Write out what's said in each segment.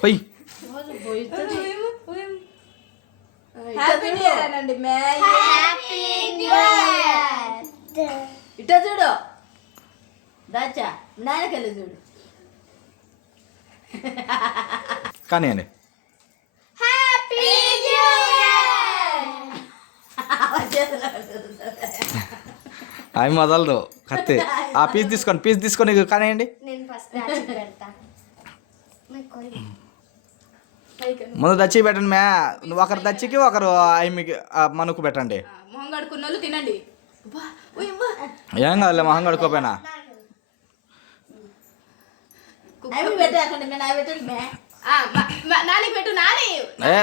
పోయి ఇట చూడు దాచా నాయనకెళ్ళి చూడు కానీ అండి అవి మొదలదు కత్తి ఆ పీస్ తీసుకొని కానివ్వండి ముందు దచ్చి పెట్టండి మే ఒకరు దచ్చికి ఒకరు ఆమెకి మనకు పెట్టండి మొహం కడుక్కున్న వాళ్ళు తినండి ఏం కాదులే మొహం కడుక్కోపోయినా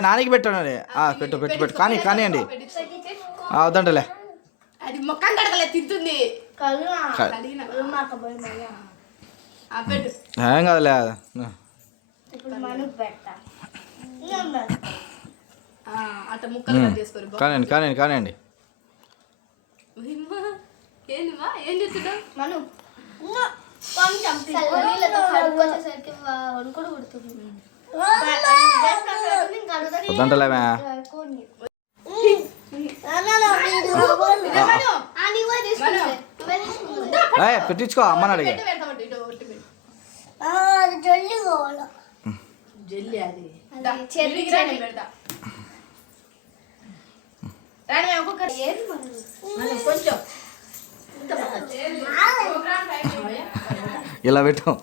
నానికి పెట్టండి పెట్టు కానివ్వండి వద్దంటలే అది మొక్కం కడకలే తింటుంది ఏం కాదులే అట్ట ముక్కలు కట్ చేసుకోరు కానివ్వండి ఏందిమా ఏం చేస్తున్నావు మనం వద్దంటలేమే పెట్టించుకో అమ్మని అడిగే జల్లి అది కొంచెం ఇలా పెట్టాం